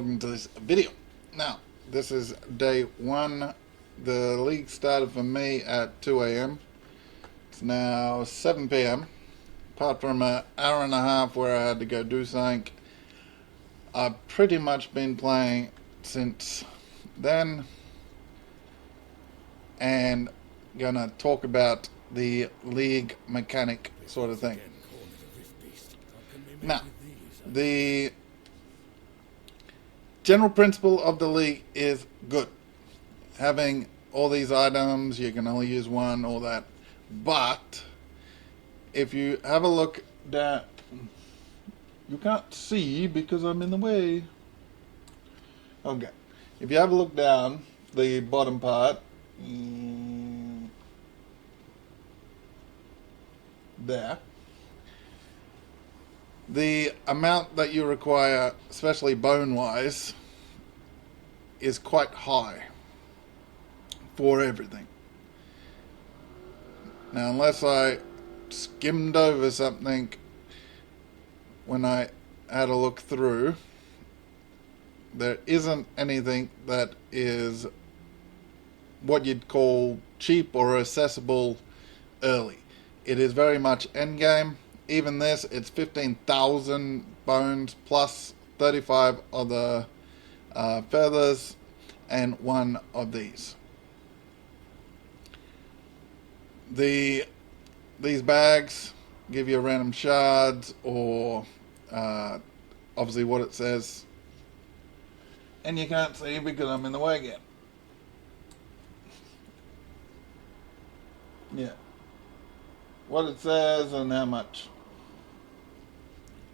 welcome to this video. Now, this is day one. The league started for me at 2 a.m. It's now 7 p.m. Apart from an hour and a half where I had to go do something, I've pretty much been playing since then and gonna talk about the league mechanic sort of thing. Now, the general principle of the league is good. Having all these items, you can only use one, all that. But if you have a look down, you can't see because I'm in the way. Okay. If you have a look down the bottom part, there, the amount that you require, especially bone-wise, is quite high for everything. Now, unless I skimmed over something when I had a look through, there isn't anything that is what you'd call cheap or accessible early. It is very much endgame. Even this, it's 15,000 bones plus 35 of the feathers and one of these. These bags give you random shards or obviously what it says, and you can't see because I'm in the way again. Yeah, what it says and how much.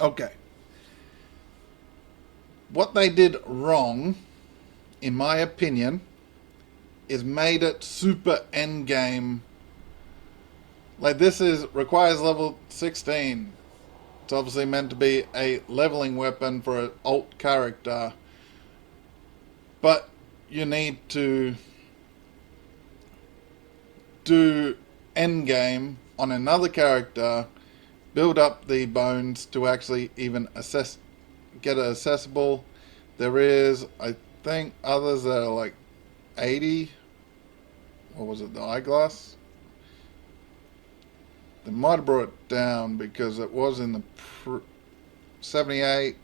Okay, what they did wrong, in my opinion, is made it super endgame. Like, this requires level 16. It's obviously meant to be a leveling weapon for an alt character, but you need to do endgame on another character, build up the bones to actually even get it accessible. There is, I think, others that are like 80. What was it, the eyeglass? They might have brought it down because it was in the 78.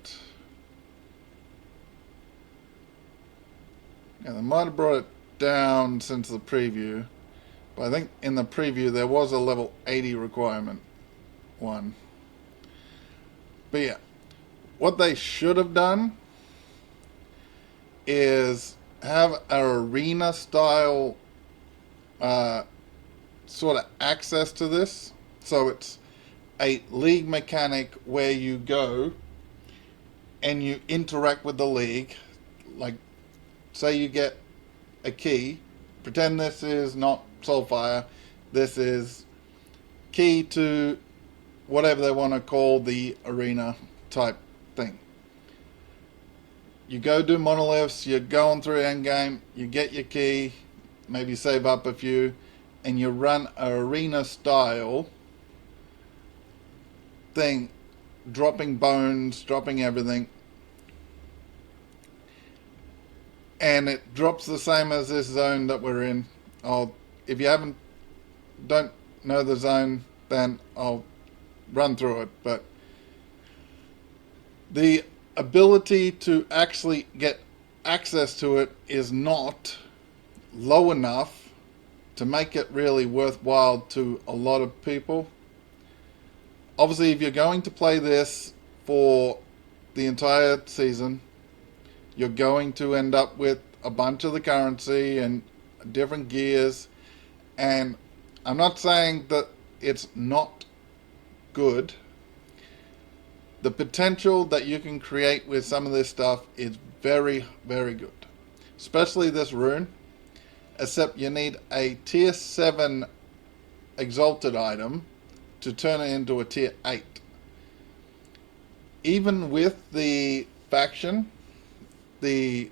Yeah, they might have brought it down since the preview. But I think in the preview there was a level 80 requirement one. But yeah, what they should have done is have an arena style sort of access to this. So it's a league mechanic where you go and you interact with the league. Like, say you get a key, pretend this is not Soulfire, this is key to whatever they want to call the arena type thing. You go do monoliths, you're going through endgame, you get your key, maybe save up a few, and you run an arena style thing, dropping bones, dropping everything, and it drops the same as this zone that we're in. If you don't know the zone, then I'll run through it, but the ability to actually get access to it is not low enough to make it really worthwhile to a lot of people. Obviously, if you're going to play this for the entire season, you're going to end up with a bunch of the currency and different gears. And I'm not saying that it's not good. The potential that you can create with some of this stuff is very, very good. Especially this rune. Except you need a tier 7 exalted item to turn it into a tier 8. Even with the faction, the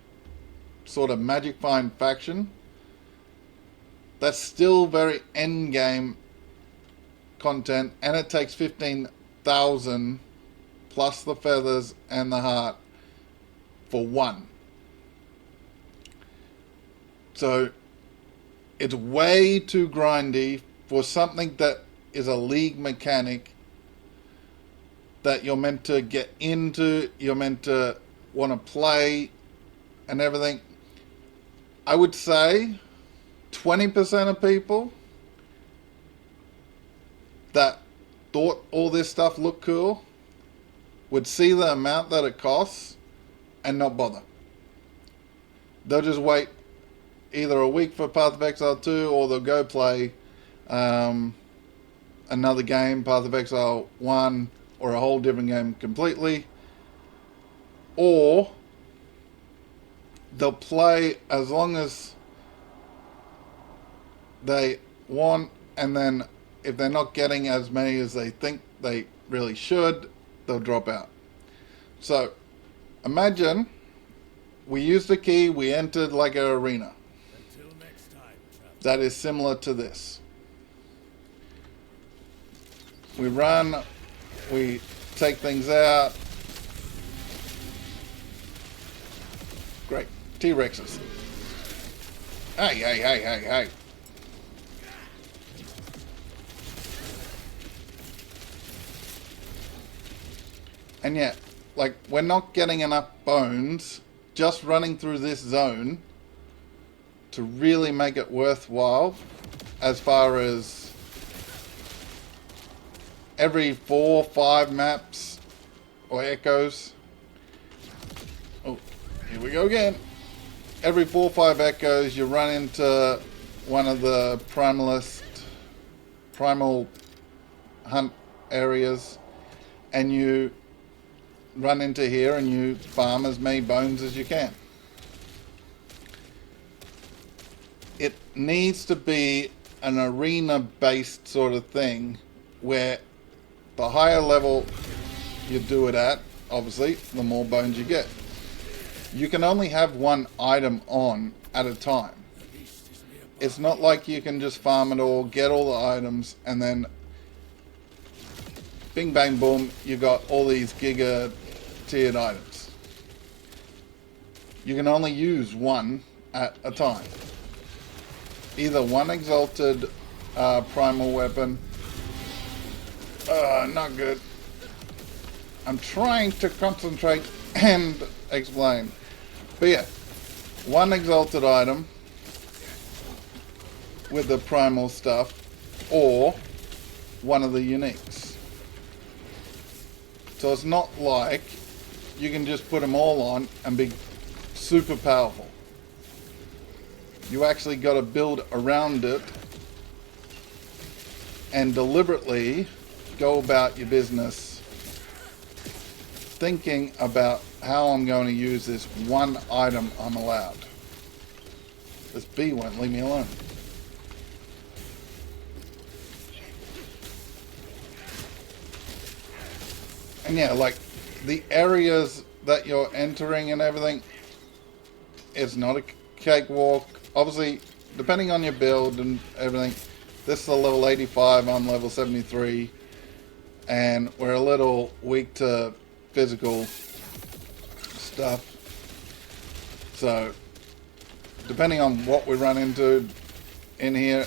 sort of Magic Find faction, that's still very endgame content, and it takes 15,000 plus the feathers and the heart for one. So it's way too grindy for something that is a league mechanic that you're meant to get into, you're meant to want to play and everything. I would say 20% of people that thought all this stuff looked cool would see the amount that it costs and not bother. They'll just wait either a week for Path of Exile 2, or they'll go play another game, Path of Exile 1, or a whole different game completely. Or they'll play as long as they want, and then if they're not getting as many as they think they really should, they'll drop out. So imagine we used a key, we entered like an arena. Until next time, That is similar to this. We run, we take things out. Great. T-Rexes. Hey. And yet, like, we're not getting enough bones just running through this zone to really make it worthwhile, as far as every 4 or 5 maps or echoes. Oh, here we go again. Every 4 or 5 echoes, you run into one of the primal hunt areas, and you run into here and you farm as many bones as you can. It needs to be an arena based sort of thing, where the higher level you do it at, obviously, the more bones you get. You can only have one item on at a time. It's not like you can just farm it all, get all the items, and then bing bang boom, you got all these giga tiered items. You can only use one at a time. Either one exalted primal weapon. Not good. I'm trying to concentrate and explain. But yeah, one exalted item with the primal stuff, or one of the uniques. So it's not like you can just put them all on and be super powerful. You actually got to build around it and deliberately go about your business thinking about how I'm going to use this one item I'm allowed. This bee won't leave me alone. And yeah, like the areas that you're entering and everything, it's not a cakewalk. Obviously, depending on your build and everything, this is a level 85, I'm level 73, and we're a little weak to physical stuff. So, depending on what we run into in here,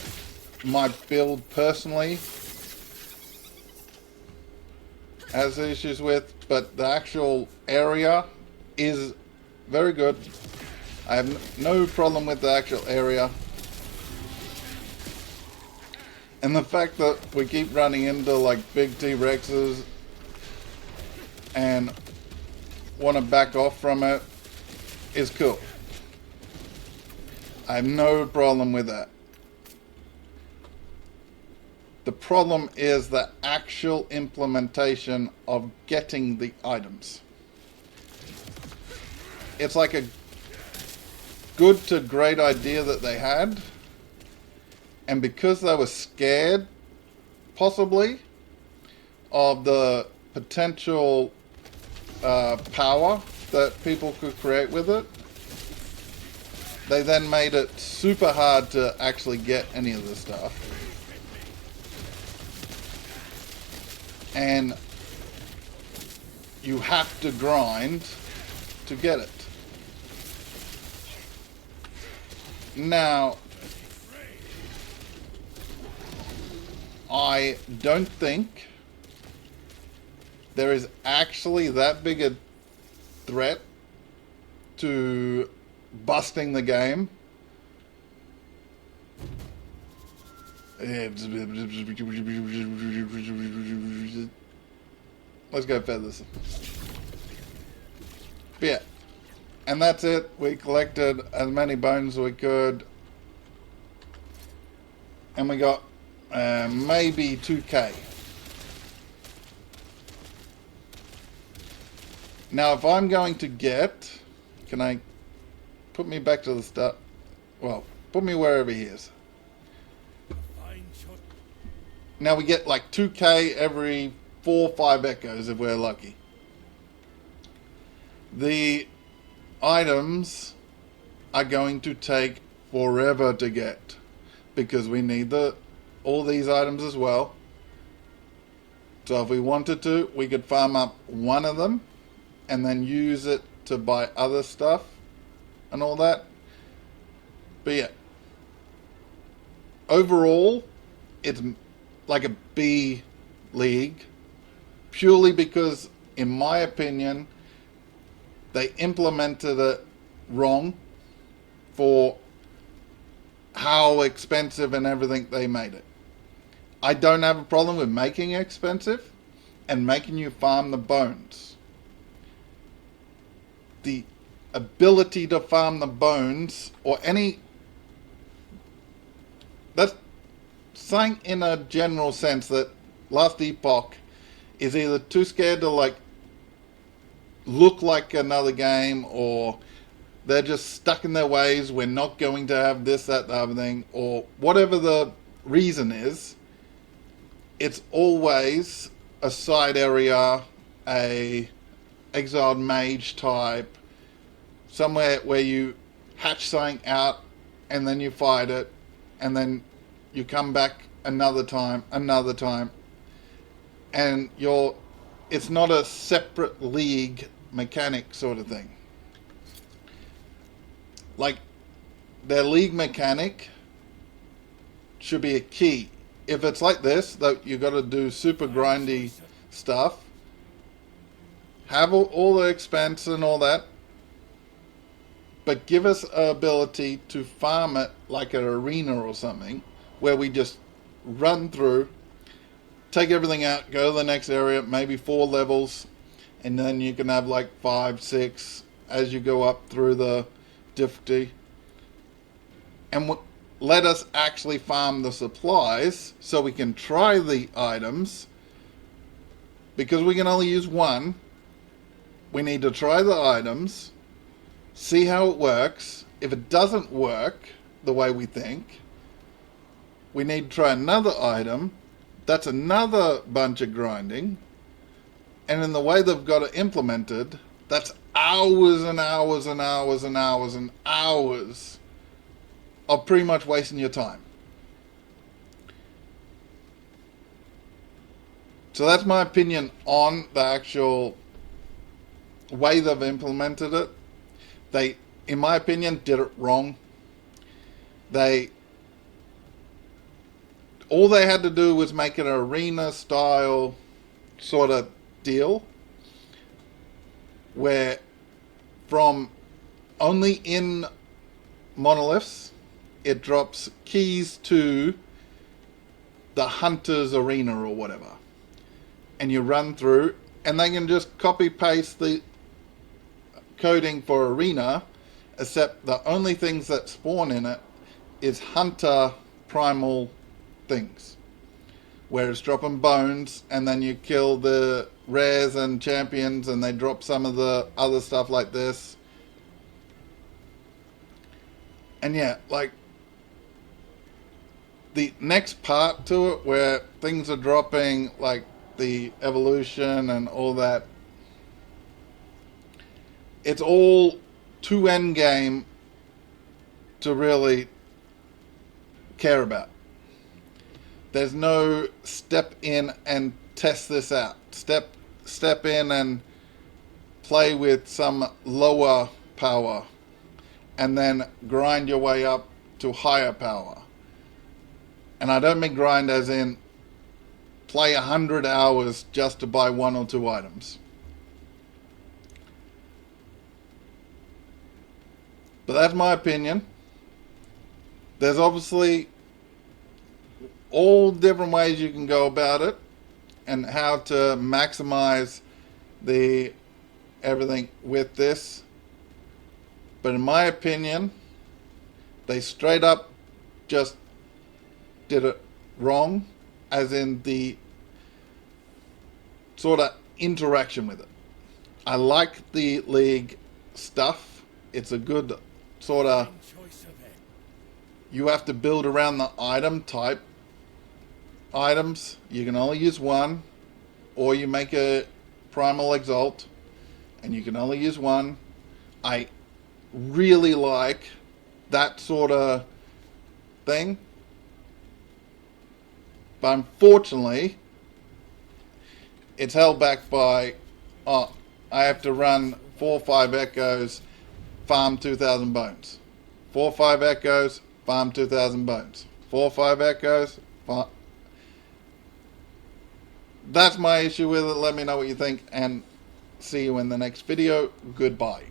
my build personally has issues with, but the actual area is very good. I have no problem with the actual area. And the fact that we keep running into like big T-Rexes and want to back off from it is cool. I have no problem with that. The problem is the actual implementation of getting the items. It's like a good to great idea that they had, and because they were scared, possibly, of the potential power that people could create with it, they then made it super hard to actually get any of this stuff. And you have to grind to get it. Now, I don't think there is actually that big a threat to busting the game. Let's go feathers. But yeah, and that's it. We collected as many bones as we could, and we got maybe 2k. Now, if I'm going to get, can I put me back to the start? Well, put me wherever he is. Now we get like 2k every 4 or 5 echoes if we're lucky. The items are going to take forever to get because we need all these items as well. So if we wanted to, we could farm up one of them and then use it to buy other stuff and all that. But yeah, overall, it's like a B league, purely because, in my opinion, they implemented it wrong for how expensive and everything they made it. I don't have a problem with making it expensive and making you farm the bones. The ability to farm the bones or any... That's saying in a general sense that Last Epoch is either too scared to like look like another game, or they're just stuck in their ways, we're not going to have this, that, the other thing, or whatever the reason is. It's always a side area, a exiled mage type, somewhere where you hatch something out and then you fight it and then you come back another time, and it's not a separate league mechanic sort of thing. Like, their league mechanic should be a key. If it's like this, that you got to do super grindy stuff, have all the expense and all that, but give us an ability to farm it like an arena or something, where we just run through, take everything out, go to the next area, maybe 4 levels, and then you can have like 5, 6 as you go up through the difficulty. And let us actually farm the supplies so we can try the items. Because we can only use one, we need to try the items, see how it works. If it doesn't work the way we think, we need to try another item. That's another bunch of grinding. And in the way they've got it implemented, that's hours and hours and hours and hours and hours of pretty much wasting your time. So that's my opinion on the actual way they've implemented it. They, in my opinion, did it wrong. All they had to do was make it an arena style sort of deal, where from only in monoliths it drops keys to the hunter's arena or whatever, and you run through and they can just copy paste the coding for arena, except the only things that spawn in it is hunter primal things, where it's dropping bones, and then you kill the rares and champions and they drop some of the other stuff like this. And yeah, like the next part to it where things are dropping, like the evolution and all that, it's all too end game to really care about. There's no step in and test this out. Step in and play with some lower power and then grind your way up to higher power. And I don't mean grind as in play 100 hours just to buy 1 or 2 items. But that's my opinion. There's obviously all different ways you can go about it and how to maximize the everything with this. But in my opinion, they straight up just did it wrong, as in the sort of interaction with it. I like the League stuff. It's a good sort of, you have to build around the item type. Items, you can only use one, or you make a Primal Exalt, and you can only use one. I really like that sort of thing. But unfortunately, it's held back by, I have to run 4 or 5 echoes, farm 2,000 bones. 4 or 5 echoes, farm 2,000 bones. 4 or 5 echoes, farm. That's my issue with it. Let me know what you think, and see you in the next video. Goodbye.